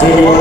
গাছের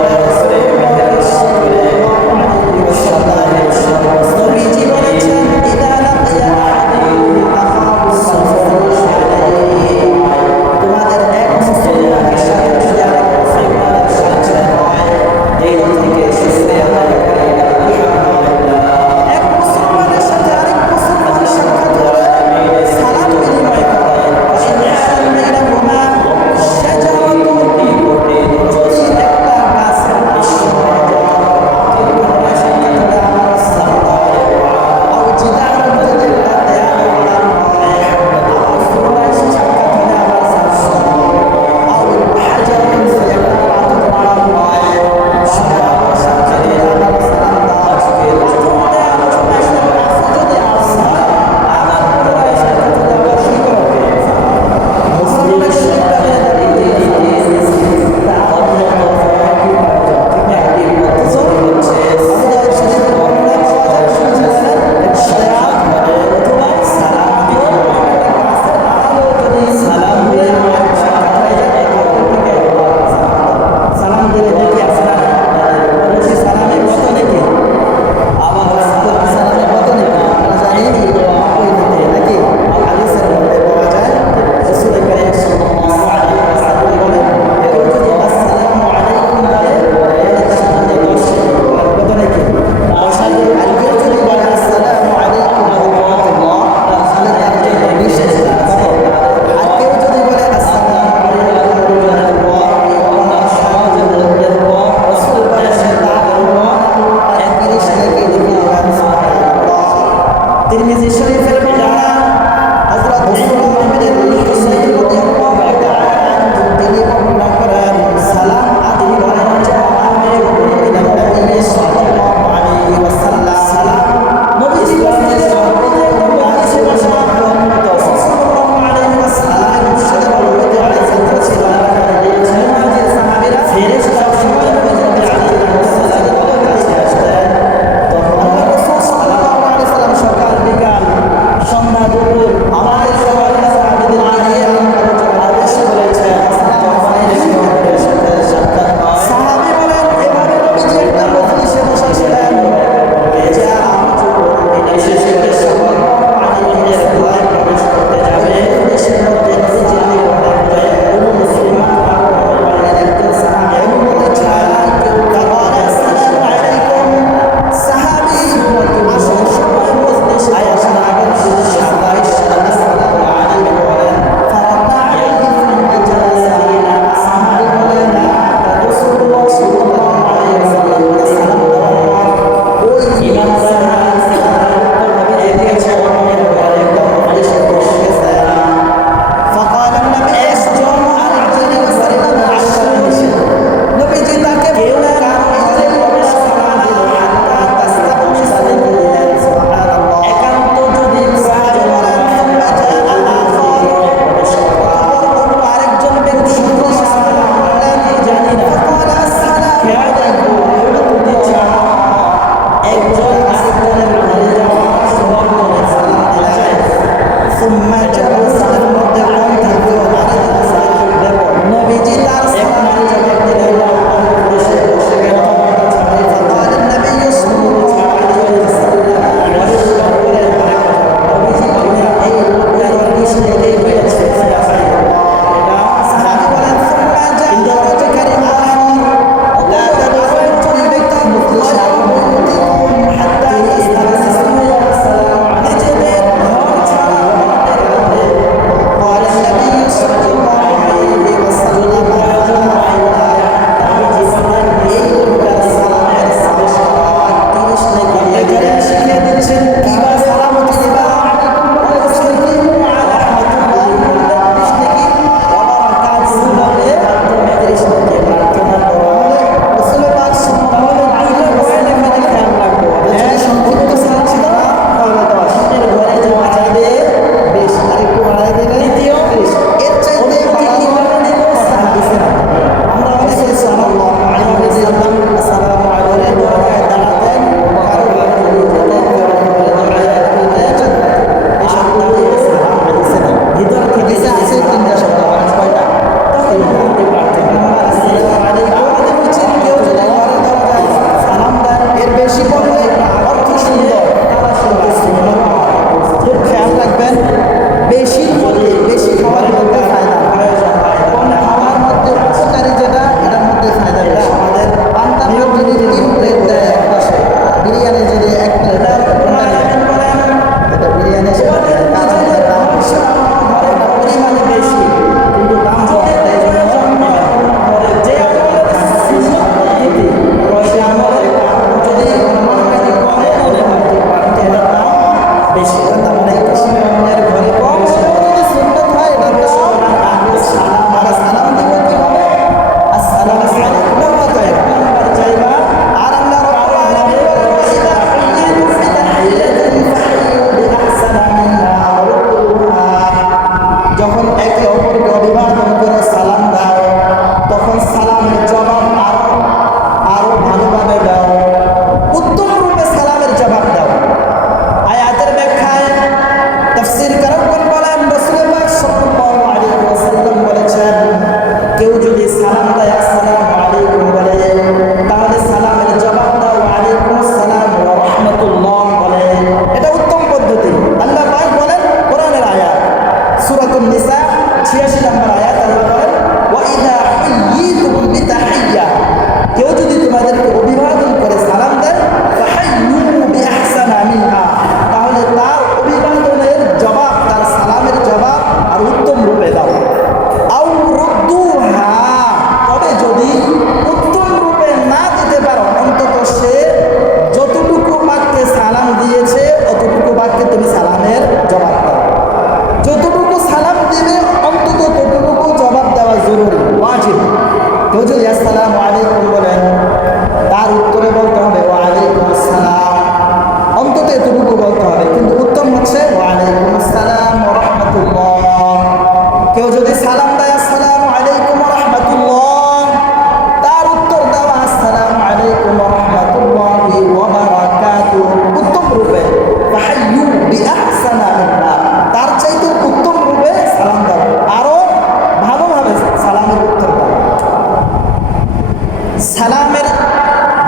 সালামের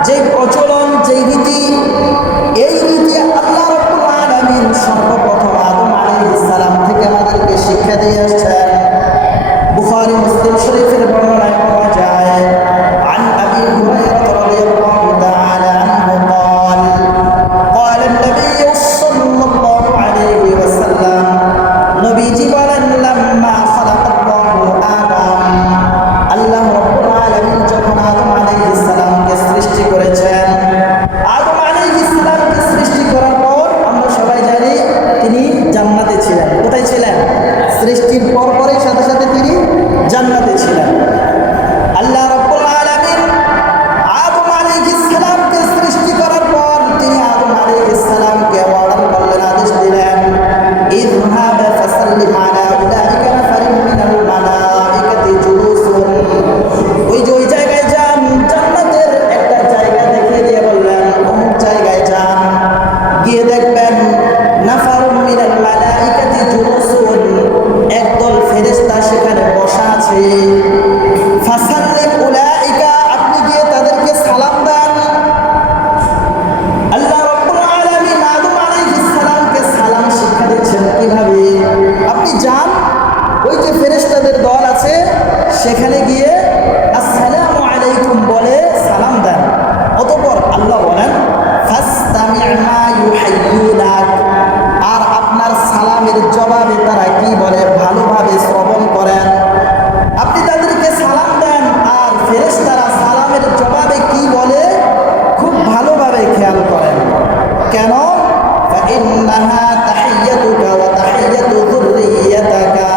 যে প্রচলন, যেই রীতি, এই রীতি আল্লাহ রাব্বুল আলামিন সর্বপ্রথম আদম আলাইহিস সালাম থেকে আমাদেরকে শিক্ষা দিয়ে আসছেন। বুখারী মুসলিম শরীফের বর্ণনায় পাওয়া যায়, আন আবী হুরায়রা রাদিয়াল্লাহু তাআলা আনহু قال قال النبي صلى الله عليه وسلم নবীজি বলেন, লাম্মা খালাকাল্লাহু আদম, আল্লাহ রাব্বুল আলামিন যখন আদম আলাইহিস সালামকে সৃষ্টি করেছেন, আদম আলাইহিস সালামকে সৃষ্টি করার পর আমরা সবাই জানি তিনি জান্নাতে ছিলেন। কোথায় ছিলেন? সৃষ্টির পরপরই সাথে সাথে তিনি জান্নাতে ছিলেন। আল্লাহ রাব্বুল আলামিন আদম আলাইহিস সালামকে সৃষ্টি করার পর তিনি আদম আলাইহিস সালামকে অর্ডার করলেন, আদেশ দিলেন, ইযহাব ফাসাল্লিম আলা উলাইকা নাফারিন মিনাল মালাইকাতি জুলুসুন। ওই জায়গায় যান, জান্নাতের একটা জায়গা দেখিয়ে দিয়ে বললেন, অমুক জায়গায় যান, গিয়ে দেখবেন নাফারুন মিনাল মালাইকাতি জুলুসুন, একদল ফেরেশতা সেখানে বসা আছে। ফাসাল্লিম উলাইকা, আপনি গিয়ে তাদেরকে সালাম দেন। আল্লাহ রাব্বুল আলামিন আদম আলাইহিস সালামকে সালাম শিক্ষা দিচ্ছেন কিভাবে। আপনি যান, ওই যে ফেরেশতাদের দল আছে সেখানে গিয়ে আসসালামু আলাইকুম বলে সালাম দেন। অতঃপর আল্লাহ বলেন, ফাসতামি' মা ইউহাইয়ুনাক, আর আপনার সালামের জবাবে তারা কি বলে ভালোভাবে শ্রবণ করেন। আপনি তাদেরকে সালাম দেন, আর ফেরেশতারা সালামের জবাবে কি বলে খুব ভালোভাবে খেয়াল করেন। কেন? ফাইন্নাহা তাহিয়াতুকা ওয়া তাহিয়াতু যুররিয়াতিকা,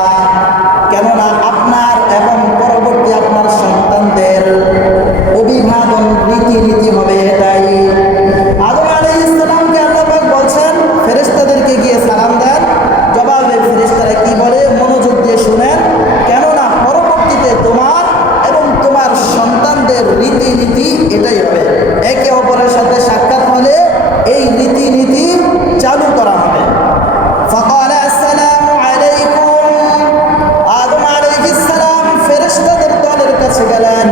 কেননা আপনার এবং পরবর্তী আপনার সন্তানদের অভিবাদন রীতি হবে এটাই। আদম আলাইহিস সালামকে আল্লাহ পাক বলছেন ফেরেশতাদেরকে গিয়ে সালাম দেন, জবাবে ফেরেশতারা কি বলে মনোযোগ দিয়ে শুনেন, কেননা পরবর্তীতে তোমার এবং তোমার সন্তানদের রীতি এটাই হবে। একে অপরের সাথে সাক্ষাৎ হলে এই রীতি চালু করা হবে। ফাকাল আসসালামু আলাইকুম, আদম আলাইহিস সালাম ফেরেশতাদের দলের কাছে গেলেন,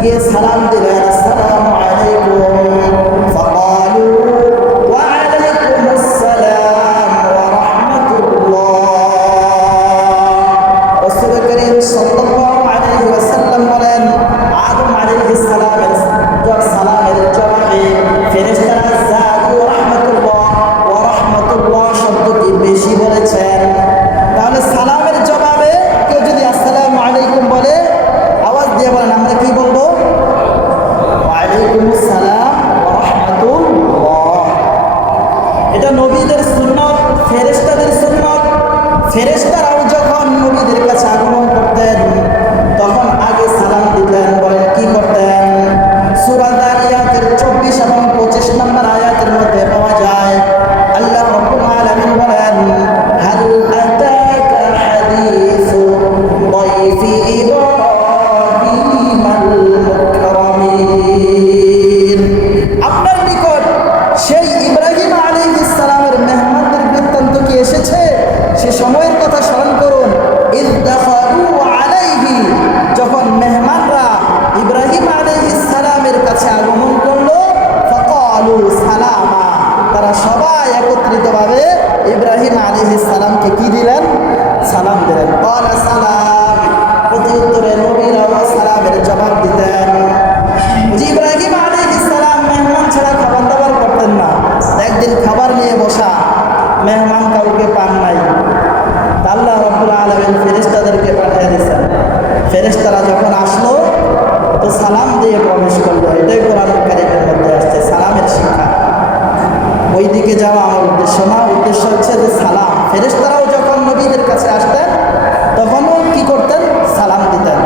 গিয়ে সালাম দিলেন, আসসালামু আলাইকুম। ফাকালু ওয়া আলাইকুমুস সালাম ওয়া রাহমাতুল্লাহ। রাসূল করিম সাল্লাল্লাহু আলাইহি ওয়াসাল্লাম বলেন, আদম আলাইহিস সালামের সালামের জবাবে ফেরেশতারা যাদু ওয়া রাহমাতুল্লাহ শব্দটি বেশি বলেছেন। তাহলে সালামের জবাবে কেউ যদি আসসালামু আলাইকুম বলে, আওয়াজ দিয়ে বলেন, আমরা কি বলবো? ওয়া আলাইকুমুস সালাম ওয়া রাহমাতুল্লাহ। এটা নবীদের সুন্নাত, ফেরেশতাদের সুন্নাত। ফেরেশতারাও যখন নবীদের কাছে আগমন করতেন তখন আগে সালাম দিতেন। বলেন কি করতেন? সূরা যারিয়াতের 24 এবং 25 নম্বর আয়াতের মধ্যে পাওয়া যায়, আল্লাহ রাব্বুল আলামিন বলেন, হাল আতাকা হাদিসু দাইফি ইব্রাহিমাল মুকরামিন, আপনার নিকট সেই ইব্রাহিম আলাইহিস সালামের মেহমানদের বৃত্তান্ত কি এসেছে? সে সময়ের কথা স্মরণ করুন। ইয দাখালু আলাইহি, যখন মেহমানরা ইব্রাহিম আলাইহিস সালামের কাছে আগমন করলো, ফাকালু সালামা, তারা সবাই একত্রিতভাবে ইব্রাহিম আলাইহিস সালামকে কি দিলেন? সালাম দিলেন। ক্বালা সালাম, প্রতি উত্তরে নবীরাও সালামের জবাব দিতেন। যে ইব্রাহিম আলাইহিস সালাম মেহমান ছাড়া খাবার দাবার করতেন না। একদিন খাবার নিয়ে বসা, মেহমান কাউকে পান নাই, আল্লাহ রাব্বুল আলামিন ফেরেশতাদেরকে পাঠিয়ে দিয়েছেন। ফেরেশতারা যখন আসলো তো সালাম দিয়ে প্রবেশ করলো। এটাই কোরআন কারীমের মধ্যে আসছে সালামের শিক্ষা। ওই দিকে যাওয়া আমার উদ্দেশ্য না, উদ্দেশ্য হচ্ছে যে সালাম। ফেরেশতারাও যখন নবীদের কাছে আসতেন তখনও কি করতেন? সালাম দিতেন।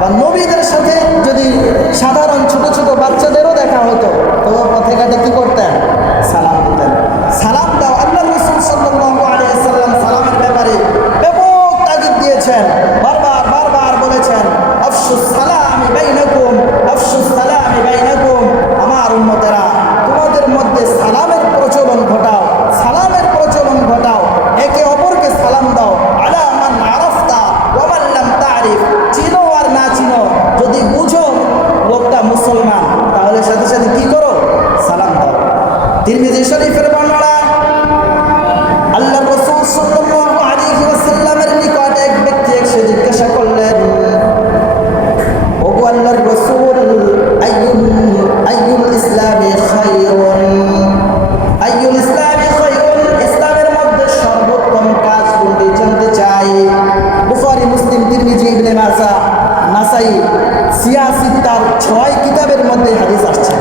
বা নবীদের সাথে যদি সাধারণ ছোট ছোট বাচ্চাদেরও দেখা হতো তো পথে ঘাটে কি করতেন? সালাম দিতেন। সালাম দাও। আল্লাহ রাসূল সাল্লাল্লাহু আলাইহি ওয়াসাল্লাম সালামের ব্যাপারে ব্যাপক তাগিদ দিয়েছেন, বারবার বলেছেন, আফশুস সালামি বাইনাকুম, আফশুস সালামি বাইনাকুম, আমার উম্মতেরা তোমাদের মধ্যে সালামের প্রচলন ঘটাও, সালামের প্রচলন ঘটাও, একে অপরকে সালাম দাও। আলা মান আরাফতা ওয়া মান লাম তারিফ, চিনো আর না চিনো, যদি বুঝো লোকটা মুসলমান, তাহলে সাথে সাথে কি করো? সালাম দাও। তিরমিজি শরীফের বর্ণনা, আল্লাহ রাসূল সাল্লাল্লাহু আলাইহি ওয়াসাল্লামের নিকট এক ব্যক্তি এসে জিজ্ঞাসা করলেন, ওগো আল্লাহর রাসূল, আইয়ুল ইসলামি খায়রুন, আইয়ুল ইসলামি খায়রুন, ইসলামের মধ্যে সর্বোত্তম কাজ কোনটি জানতে চাই। বুখারী, মুসলিম, তিরমিজি, ইবনে মাজাহ, নাসাই, সিয়াসিত্তার 6 কিতাবের মধ্যে হাদিস আসছে।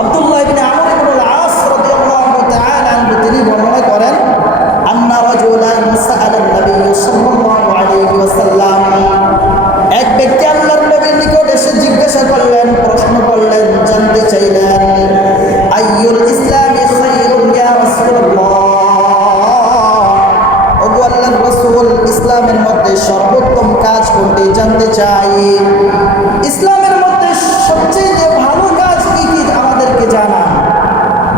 আব্দুল্লাহ ইবনে আমর ইবনে আল-আস রাদিয়াল্লাহু তাআলা আনহু তিনি বর্ণনা করেন, আন্না রাজুলান সাআলা নবী সাল্লাল্লাহু আলাইহি ওয়াসাল্লাম, এক ব্যক্তি আল্লাহর নবীর নিকট এসে জিজ্ঞাসা করলেন, প্রশ্ন করলেন, জানতে চাইলেন, আইয়ুল ইসলামি খায়রুন ইয়া রাসূলুল্লাহ, ওগো আল্লাহর রাসূল, ইসলামের মধ্যে সর্বোত্তম কাজ কোনটি জানতে চাই। ইসলামের মধ্যে সবচেয়ে ভালো কাজ কি কি আমাদেরকে জানা,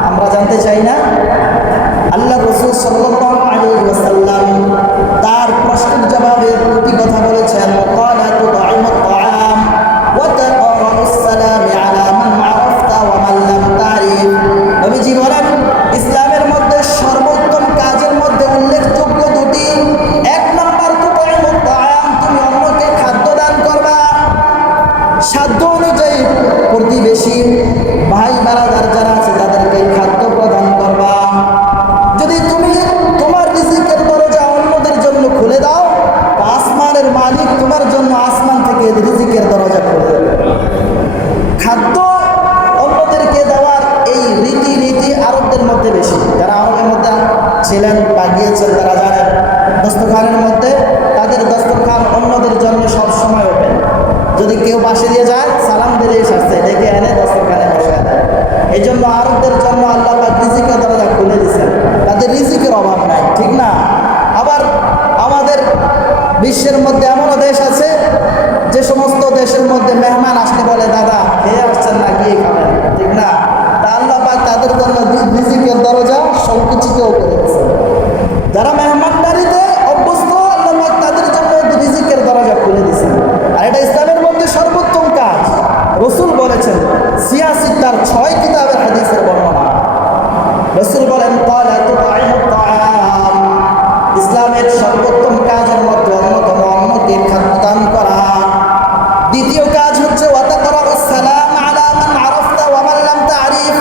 আমরা জানতে চাই না? আল্লাহ রাসূল সাল্লাল্লাহু আলাইহি ওয়াসাল্লাম তার প্রশ্নের জবাবে দুটি কথা বলেছেন, ক্বালা তুতঈমুত তাআম ওয়া তাকরাউস সালাম আলা মান আরাফতা ওয়া মান লাম তারিফ। নবীজি বলেন, ইসলামের মধ্যে সর্বোত্তম কাজের মধ্যে উল্লেখযোগ্য দুটি, এক নাম্বার তুতঈমুত তাআম, তুমি অন্যকে খাদ্য দান করবা, সাধ্য অনুযায়ী প্রতিবেশী ভাই বারাদার যারা আছে তাদেরকে খাদ্য প্রদান করবা। যদি তুমি তোমার রিজিকের দরজা অন্যদের জন্য খুলে দাও, আসমানের মালিক তোমার জন্য আসমান থেকে রিজিকের দরজা খুলে দেবে। খাদ্য অন্যদেরকে দেওয়ার এই রীতি আরবদের মধ্যে বেশি। যারা আরবের মধ্যে ছিলেন বা গিয়েছেন তারা জানেন, দস্তরখানের মধ্যে তাদের দস্তরখান অন্যদের জন্য সবসময় ওপেন। যদি কেউ পাশে দিয়ে যায়, সালাম দিলে আসছে, ডেকে এনে দস্তরখানে বসে দেয়। এই জন্য আরবদের জন্য আল্লাহ পাক রিজিকের দরজা খুলে দিয়েছেন, তাদের রিজিকের অভাব নাই, ঠিক না? আবার আমাদের বিশ্বের মধ্যে এমনও দেশ আছে যে সমস্ত দেশের মধ্যে মেহমান আসলে বলে, দাদা খেয়ে আসছেন না, গিয়ে খাবেন, ঠিক না? তা আল্লাহ পাক তাদের জন্য রিজিকের দরজা সংকুচিতও করে দিয়েছেন। যারা মেহমানদারিতে অভ্যস্ত, আল্লাহ পাক তাদের জন্য রিজিকের দরজা খুলে দিয়েছেন। আর এটা ইসলামের মধ্যে সর্বোত্তম কাজ। রাসূল বলেছেন, সিয়াসিত্তার 6 কিতাবের হাদিসের বর্ণনা, রাসূল বলেন, ক্বালা তুতঈমুত তাআম, ইসলামের সর্বোত্তম কাজের মধ্যে অন্যতম অন্যকে খাদ্য দান করা। দ্বিতীয় কাজ হচ্ছে ওয়া তাকরাউস সালাম আলা মান আরাফতা ওয়া মান লাম তারিফ,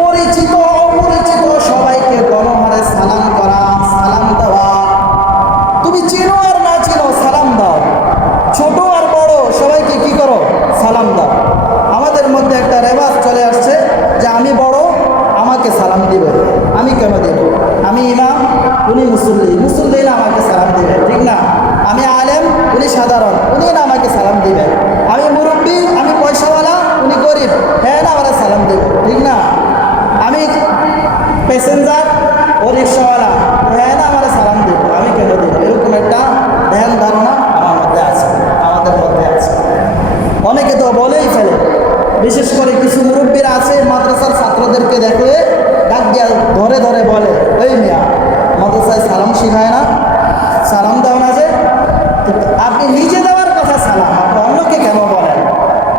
পরিচিত অপরিচিত সবাইকে গণহারে সালাম করা, সালাম দেওয়া। তুমি চিনো আর না চিনো, সালাম দাও। ছোট আর বড় সবাইকে কি করো? সালাম দাও। আমাদের মধ্যে একটা রেওয়াজ চলে আসছে যে আমি বড়, আমাকে সালাম দিবে। আমি কেন দেব? আমি ইমাম, উনি মুসল্লি না আমাকে সালাম দিবে, ঠিক না? আমি আলেম, উনি সাধারণ, উনি না আমাকে সালাম দিবে। আমি মুরব্বী, আমি পয়সাওয়ালা, উনি গরিব, হ্যাঁ না আমার সালাম দেবে, ঠিক না? আমি প্যাসেঞ্জার, ও রিক্সাওয়ালা, হ্যাঁ না আমার সালাম দেব, আমি কেন দেব? এরকম একটা ধ্যান ধারণা আমার মধ্যে আছে, আমাদের মধ্যে আছে। অনেকে তো বলেই ফেলে, বিশেষ করে কিছু মুরব্বীরা আছে মাদ্রাসার ছাত্রদেরকে দেখলে ডাক দিয়া ধরে ধরে বলে, এই মিয়া মাদ্রাসায় সালাম শিখায় না, সালাম দাও না যে? আপনি নিজে দেওয়ার কথা সালাম, আপনি অন্যকে কেন বলেন?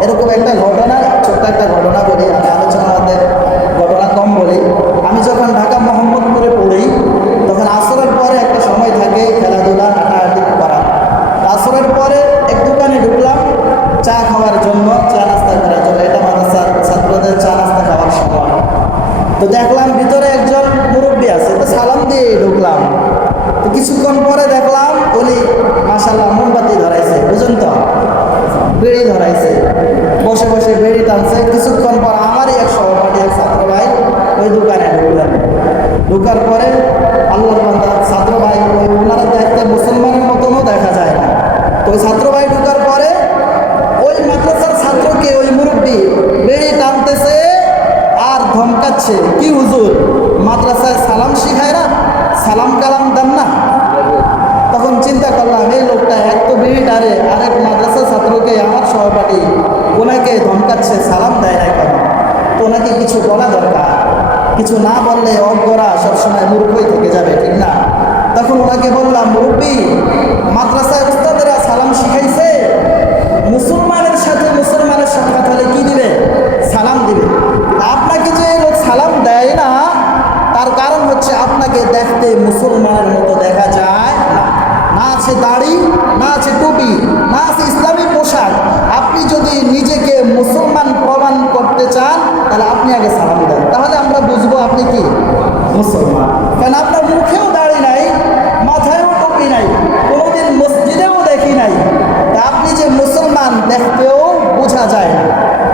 এরকম একটা ঘটনা, ছোট্ট একটা ঘটনা বলি, আমি আলোচনার মধ্যে ঘটনা কম বলি। আমি যখন ঢাকা মোহাম্মদপুরে পড়ি, তখন আসরের পরে একটা সময় থাকে খেলাধুলা, হাঁটাহাঁটি করা। আসরের পরে এক দোকানে ঢুকলাম চা খাওয়ার জন্য, চা নাস্তা করার জন্য। এটা মাদ্রাসার ছাত্রদের চা নাস্তা খাওয়ার সময়। তো দেখলাম ভিতরে একজন মুরব্বী আছে, তো সালাম দিয়ে ঢুকলাম। তো কিছুক্ষণ পরে দেখলাম উনি মাশাআল্লাহ মোমবাতি ধরাইছে, বুঝুন তো, বিড়ি ধরাইছে, বসে বসে বিড়ি টানছে। কিছুক্ষণ পর আমারই এক সহপাঠী, এক ছাত্র ভাই ওই দোকানে ঢুকলেন। ঢুকার পরে আল্লাহর বান্দা ছাত্র ভাই, ওই ওনারা দেখতে মুসলমানের মতনও দেখা যায় না। তো ওই ছাত্র ভাই ঢুকার পরে ওই মাদ্রাসার ছাত্রকে ওই মুরব্বী বেড়ি টানতেছে আর ধমকাচ্ছে, কি হুজুর মাদ্রাসায় সালাম শিখায় না, সালাম কালাম দেন না? তখন চিন্তা করলাম, এই লোকটা এক তো বিড়ি টারে, আরেক মাদ্রাসার ছাত্রকে, আমার সহপাঠী, ওনাকে ধমকাচ্ছে, সালাম দেয় না কেন? তো ওনাকে কিছু বলা দরকার, কিছু না বললে অজ্ঞরা সবসময় মূর্খই থেকে যাবে, ঠিক না? তখন ওনাকে বললাম, মুরব্বী মাদ্রাসায় উস্তাদেরা সালাম শিখাইছে, মুসলমানের সাথে মুসলমান। কারণ আপনার মুখেও দাড়ি নাই, মাথায়ও টুপি নাই, কোনোদিন মসজিদেও দেখি নাই, তা আপনি যে মুসলমান দেখতেও বোঝা যায় না।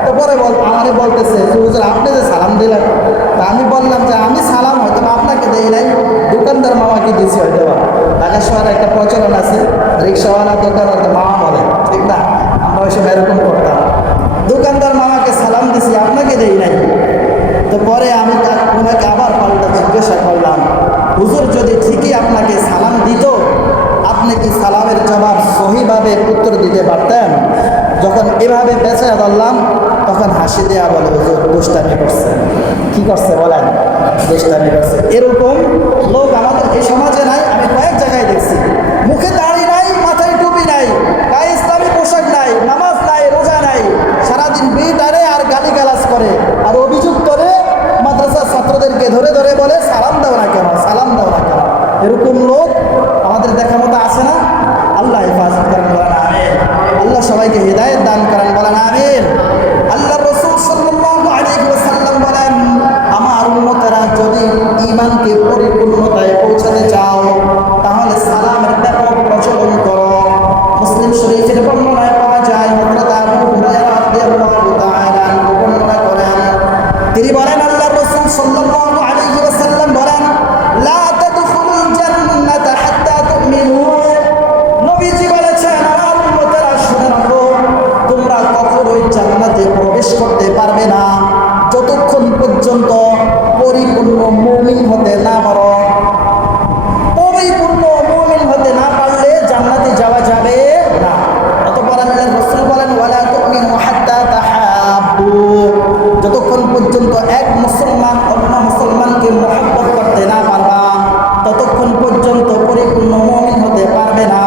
তো পরে আমারে বলতেছে যে হুজুর আপনি যে সালাম দিলেন, তা আমি বললাম যে আমি সালাম হয়তো আপনাকে দেই নাই, দোকানদার মামাকে দিয়েছি হয়তো। ঢাকা শহরে একটা প্রচলন আছে, রিক্সাওয়ালা দোকানদার মামা বলে, ঠিক না? আমরা ওই সময় এরকম করতাম, দোকানদার মামাকে সালাম দিছি, আপনাকে দেই নাই। তো পরে আমি ওনাকে আবার পাল্টা জিজ্ঞাসা করলাম, হুজুর যদি ঠিকই আপনাকে সালাম দিত, আপনি কি সালামের জবাব সহিভাবে উত্তর দিতে পারতেন? যখন এভাবে বেঁচে ধরলাম তখন হাসি দেওয়া বলে, হুজুর দুষ্টামি করছে। কি করছে বলেন? দুষ্টামি করছে। এরকম লোক আমাদের এই সমাজে নাই, আমি কয়েক জায়গায় দেখছি। মুখে দাড়ি নাই, মাথায় টুপি নাই, গায়ে ইসলামী পোশাক নাই, নামাজ নাই, রোজা নাই, সারাদিন বিড়ি টানে আর গালিগালাজ করে, আর অভিযোগ করে মাদ্রাসার ছাত্রদেরকে ধরে ধরে বলে সালাম দাও না কেন, সালাম দাও না কেন। এরকম লোক আমাদের দেখার মতো আছে না? আল্লাহ হেফাজত করেন, বলেন আমিন। আল্লাহ সবাইকে হিদায়াত দান করেন, বলেন আমিন। আল্লাহ রাসূল সাল্লাল্লাহু আলাইহি ওয়াসাল্লাম বলেন, আমার উম্মতেরা যদি ঈমানকে পরিপূর্ণতায় পৌঁছাতে চাও তাহলে সালামের ব্যাপক প্রচলন করো। মুসলিম শরীফের বর্ণনায় পাওয়া যায়, হযরত আবু হুরায়রা রাদিয়াল্লাহু তাআলা আনহু বর্ণনা করেন, তিনি বলেন আল্লাহ রাসূল সাল্লাল্লাহু আলাইহি ওয়াসাল্লাম বলেন, লা তাদখুলুল জান্নাতা হাত্তা তুমিনু। নবীজি বলেছেন, আমার উম্মতেরা শুনে রাখো, তোমরা কখনোই জান্নাতে প্রবেশ করতে পারবে না যতক্ষণ পর্যন্ত পরিপূর্ণ মুমিন হতে না পারো। পরিপূর্ণ মুমিন হতে না পারলে জান্নাতে যাওয়া যাবে না। অতঃপর আল্লাহর রাসূল বলেন, ওয়ালা তুমিনু হাত্তা তাহাব্বু। যতক্ষণ পর্যন্ত এক মুসলমান অন্য মুসলমানকে মহব্বত করতে না পারবা, ততক্ষণ পর্যন্ত পরিপূর্ণ মুমিন হতে পারবে না।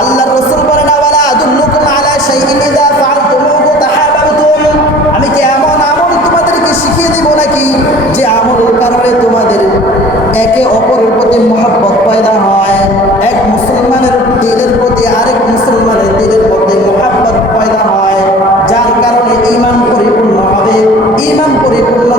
আল্লাহর রাসূল বলেন, ওয়ালা আদুল্লুকুম আলা শাইইন ইযা ফাআলতুমুহু তাহাব্বাতুম। আমি কি এমন আমল তোমাদেরকে শিখিয়ে দিব নাকি যে আমলের কারণে তোমাদের একে অপরের প্রতি মহব্বত পয়দা হয়? এক মুসলমানের দিলের প্রতি আরেক মুসলমানের দিলের মধ্যে মহব্বত পয়দা হয়, যার কারণে ঈমান পরিপূর্ণ হবে। ঈমান পরিপূর্ণ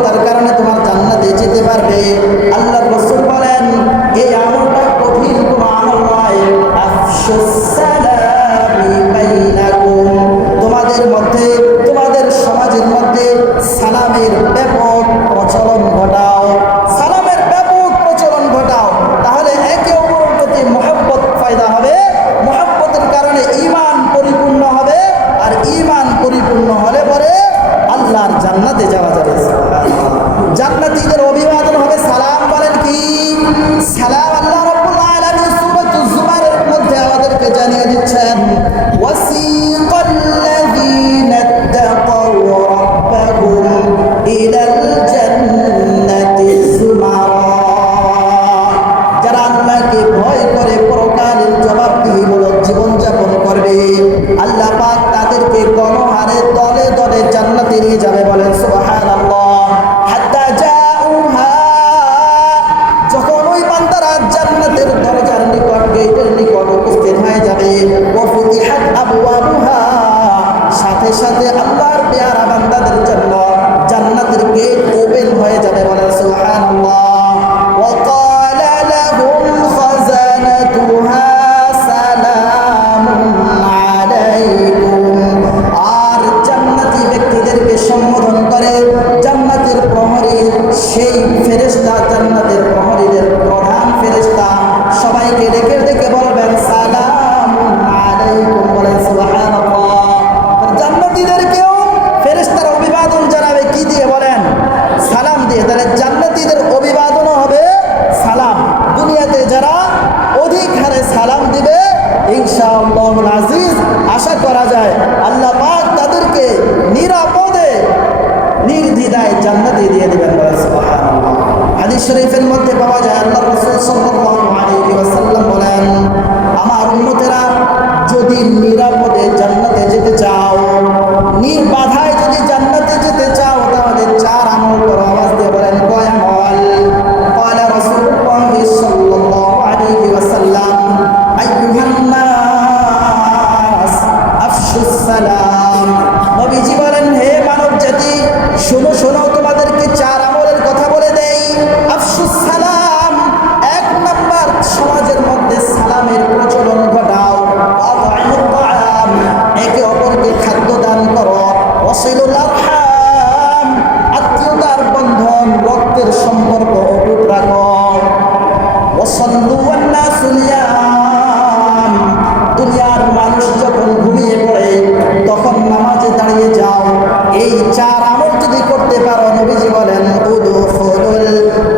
এই 4 আমল যদি করতে পারো, নবীজি বলেন উদখুলুল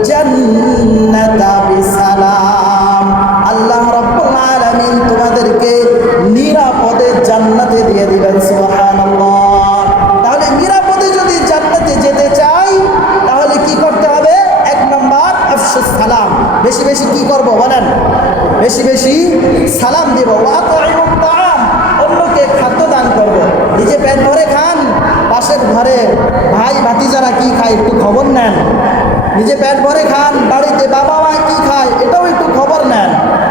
জান্নাতা বিসালাম, আল্লাহ রাব্বুল আলামিন তোমাদেরকে নিরাপদে জান্নাতে দিয়ে দিবেন। সুবহানাল্লাহ। তাহলে নিরাপদে যদি জান্নাতে যেতে চাই তাহলে কি করতে হবে? 1 নম্বর আফশুস সালাম, বেশি বেশি কি করব বলেন? বেশি বেশি সালাম দেব। ওয়া তাইমুত তাআম, অন্যকে খাদ্য দান করব। নিজে পেট ভরে খান, পাশের ঘরে ভাই ভাতিজারা কি খায় একটু খবর নেন। নিজে পেট ভরে খান, বাড়িতে বাবা মা কি খায় এটাও একটু খবর নেন।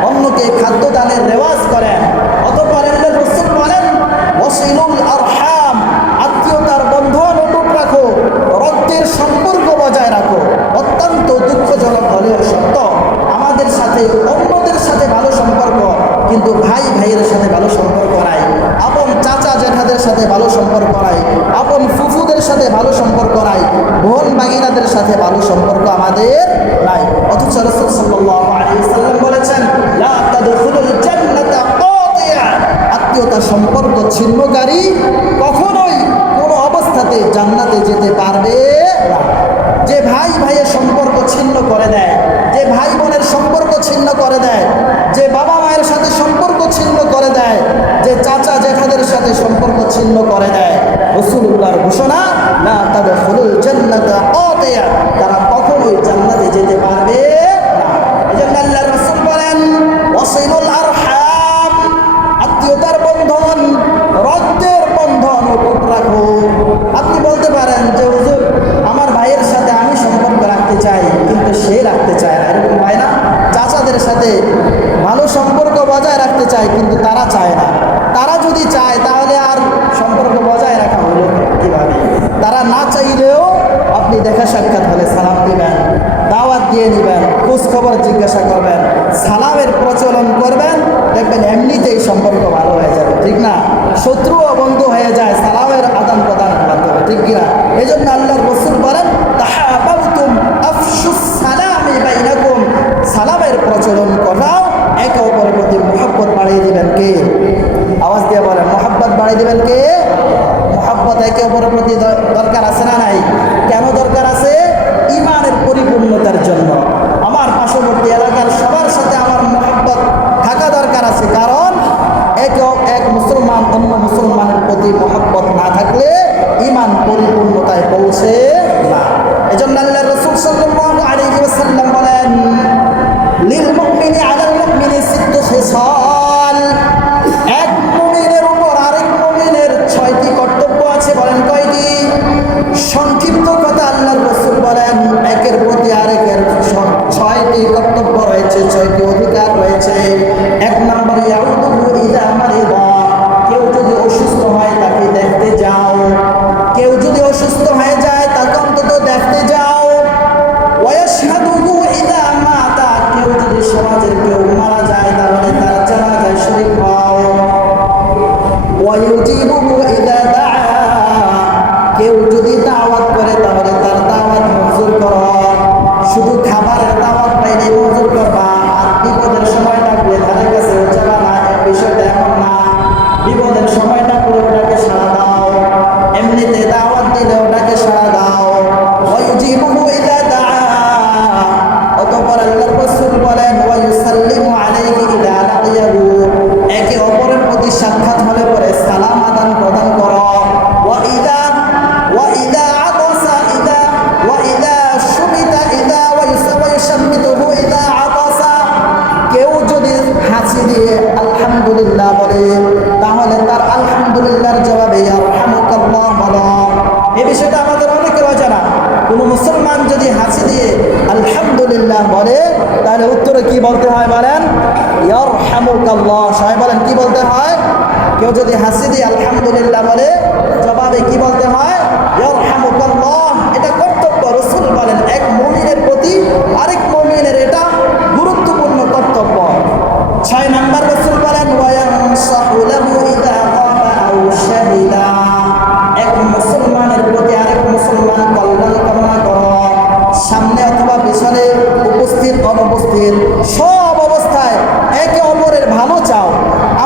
অন্যকে খাদ্য দানের রেওয়াজ করেন। অতঃপর আল্লাহর রাসূল বলেন ওয়াসিলুল আরহাম, আত্মীয়তার বন্ধন অটুট রাখো, রক্তের সম্পর্ক বজায় রাখো। অত্যন্ত দুঃখজনক হলেও সত্য, আমাদের সাথে অন্যদের সাথে ভালো সম্পর্ক, কিন্তু ভাই ভাইয়ের সাথে ভালো সম্পর্ক নাই। আপন চাচা জেঠাদের সাথে ভালো সম্পর্ক নাই, আপন ফুফুদের সাথে ভালো সম্পর্ক নাই, বোন বাগিনাদের সাথে ভালো সম্পর্ক আমাদের নাই। অথচ রাসূল সাল্লাল্লাহু আলাইহি ওয়াসাল্লাম বলেছেন লা তাদখুলুল জান্নাতা কাতিআ, আত্মীয়তার সম্পর্ক ছিন্নকারী কখনোই কোনো অবস্থাতে জান্নাতে যেতে পারবে না। যে ভাই ভাইয়ের সম্পর্ক ছিন্ন করে দেয়, যে ভাই বোনের সম্পর্ক ছিন্ন করে দেয়, যে বাবা মায়ের সাথে সম্পর্ক ছিন্ন করে দেয়, যে চাচা জেঠাদের সাথে সম্পর্ক ছিন্ন করে দেয়, রাসূলুল্লাহর ঘোষণা লা তাদখুলুল জান্নাতা কাতিআ, তারা কখনোই জান্নাতে যেতে পারবে না। এজন্য আল্লাহর রাসূল বলেন ওয়াসিলুল আরহাম, আত্মীয়তার বন্ধন, রক্তের বন্ধন অটুট রাখো। আপনি বলতে পারেন যে হুজুর আমার ভাইয়ের সাথে আমি সম্পর্ক রাখতে চাই কিন্তু সে রাখতে চায় না, এরকম হয় না? চাচাদের সাথে ভালো সম্পর্ক বজায় রাখতে চায় কিন্তু তারা চায় না। তারা যদি চায় তাহলে আর সম্পর্ক বজায় রাখা হলো কীভাবে? তারা না চাইলেও আপনি দেখা সাক্ষাৎ হলে সালাম দিবেন, দাওয়াত দিয়ে নেবেন, খোঁজ খবর জিজ্ঞাসা করবেন, সালামের প্রচলন করবেন, দেখবেন এমনিতেই সম্পর্ক ভালো হয়ে যাবে, ঠিক না? শত্রুও বন্ধু হয়ে যায় সালামের আদান প্রদান মাধ্যমে, ঠিক কিনা? এই জন্য আল্লাহর রাসূল বলেন তাহাবাবতুম আফশুস সালামি বাইনাকুম, সালামের প্রচলন করাও, একে অপরের প্রতি মহব্বত বাড়িয়ে দিবেন কে? আওয়াজ দিয়ে বলেন, মহব্বত বাড়িয়ে দিবেন কে? মহব্বত একে অপরের প্রতি দরকার আছে না নাই? কেন দরকার আছে? ঈমানের পরিপূর্ণতার জন্য। আমার পার্শ্ববর্তী এলাকার সবার সাথে আমার মহব্বত থাকা দরকার আছে, কারণ এক মুসলমান অন্য মুসলমানের প্রতি মহব্বত না থাকলে ঈমান পরিপূর্ণতায় পৌঁছে না। এজন্য আল্লাহর রাসূল সাল্লাল্লাহু আলাইহি ওয়াসাল্লাম বলেন লিল মুমিনি আলাল মুমিনি সিত্তু খিসাল, এক মুমিনের উপর আরেক মুমিনের 6টি কর্তব্য আছে। বলেন কয়টি? সংক্ষিপ্ত কথা আল্লাহর রাসূল বলেন একের প্রতি আরেকের 6টি কর্তব্য রয়েছে, 6টি অধিকার রয়েছে। 1 নম্বর ইয়াউদুহু ইযা মারিদা, কেউ যদি অসুস্থ হয় তাকে দেখতে যাও। কেউ যদি অসুস্থ হয়ে যায় তাকে অন্তত দেখতে যাও। ওয়াশহাদুহু ইযা মাতা, কেউ যদি সমাজের কেউ মারা যায় তাহলে তার জানাজায় শরীক হও। ওয়ায়ুজিবুহু ইযা দাআ, কেউ যদি দাওয়াত করে তাহলে তার দাওয়াত মঞ্জুর করো। শুধু খাবারের দাওয়াত পাইলে মঞ্জুর করবা, আর বিপদের সময় ডাকলে তাদের কাছে যাবা না, বিষয়টা এমন না। বিপদের সময় ডাকলে ওটাকে সাড়া দাও, এমনিতে দাওয়াত দিলে ওটাকে সাড়া দাও। ওয়ায়ুজিবুহু ইযা দাআ, অতঃপর আল্লাহর রাসূল বলেন ওয়ায়ুসাল্লিমু আলাইহি ইযা লাকিয়াহু, একে অপরের প্রতি সাক্ষাৎ হলে পরে সালাম আদান প্রদান করো। وإذا عطس وإذا شمت ويشمته إذا عطس, কেউ যদি হাসি দিয়ে আলহামদুলিল্লাহ বলে তাহলে তার আলহামদুলিল্লাহর জবাবে ইয়ারহামুকাল্লাহ বলো। এই বিষয়টা আমাদের অনেকের অজানা। কোনো মুসলমান যদি হাসি দিয়ে আলহামদুলিল্লাহ বলে তাহলে উত্তরে কি বলতে হয় বলেন? ইয়ারহামুকাল্লাহ। সবাই বলেন কি বলতে হয়? কেউ যদি হাসি দিয়ে আলহামদুলিল্লাহ বলে জবাবে কি বলতে হয়? ইয়ারহামুকাল্লাহ। এটা কর্তব্য। রাসূল বলেন এক মুমিনের প্রতি আরেক মুমিনের এটা গুরুত্বপূর্ণ কর্তব্য। 6 নাম্বার রাসূল বলেন ওয়ায়ানসাহু লাহু ইযা গাবা আও শাহিদা, এক মুসলমানের প্রতি আরেক মুসলমান কল্যাণ কামনা করো। সামনে অথবা পিছনে, উপস্থিত অনুপস্থিত, সব অবস্থায় একে অপরের ভালো চাও।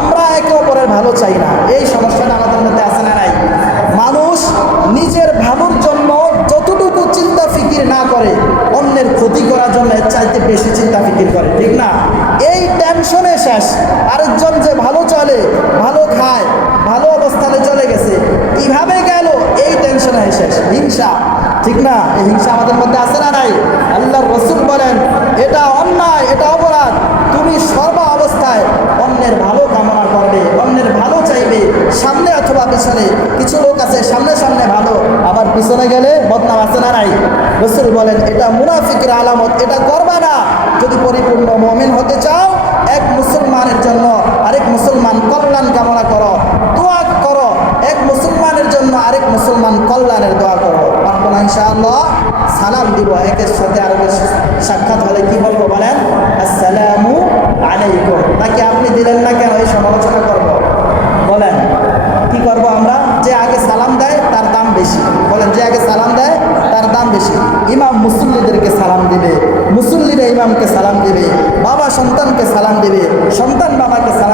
আমরা একে অপরের ভালো চাই না, এই সমস্যাটা আমাদের মধ্যে আছে না নাই? মানুষ নিজে শেষ। আরেকজন যে ভালো চলে, ভালো খায়, ভালো অবস্থানে চলে গেছে, কিভাবে গেল এই টেনশনে শেষ। হিংসা, ঠিক না? এই হিংসা আমাদের মধ্যে আছে না নাই? আল্লাহর রাসূল বলেন এটা অন্যায়, এটা অপরাধ। তুমি সর্ব অবস্থায় অন্যের ভালো কামনা করবে, অন্যের ভালো চাইবে, সামনে অথবা পিছনে। কিছু লোক আছে সামনে সামনে ভালো, আবার পিছনে গেলে বদনাম, আছে না নাই? রাসূল বলেন এটা মুনাফিকের আলামত, এটা করবা না। যদি পরিপূর্ণ মুমিন হতে চাও, এক মুসলমানের জন্য আরেক মুসলমান কল্যাণ কামনা করো, দোয়া করো। এক মুসলমানের জন্য আরেক মুসলমান কল্যাণের দোয়া করো। পারবো না ইনশাআল্লাহ? সালাম দিব, একের সাথে আরেকের সাক্ষাৎ হলে কি বলবো বলেন? আসসালামু আলাইকুম। নাকি আপনি দিলেন না কেন এই সমালোচনা করব? বলেন কি করব আমরা? যে আগে সালাম দেয় তার দাম বেশি। বলেন যে আগে সালাম দেয় তার দাম বেশি। ইমাম মুসল্লিদেরকে সালাম দিবে, মুসল্লিরা ইমামকে সালাম দিবে, বাবা সন্তানকে সালাম দিবে, সন্তান বাবাকে সালাম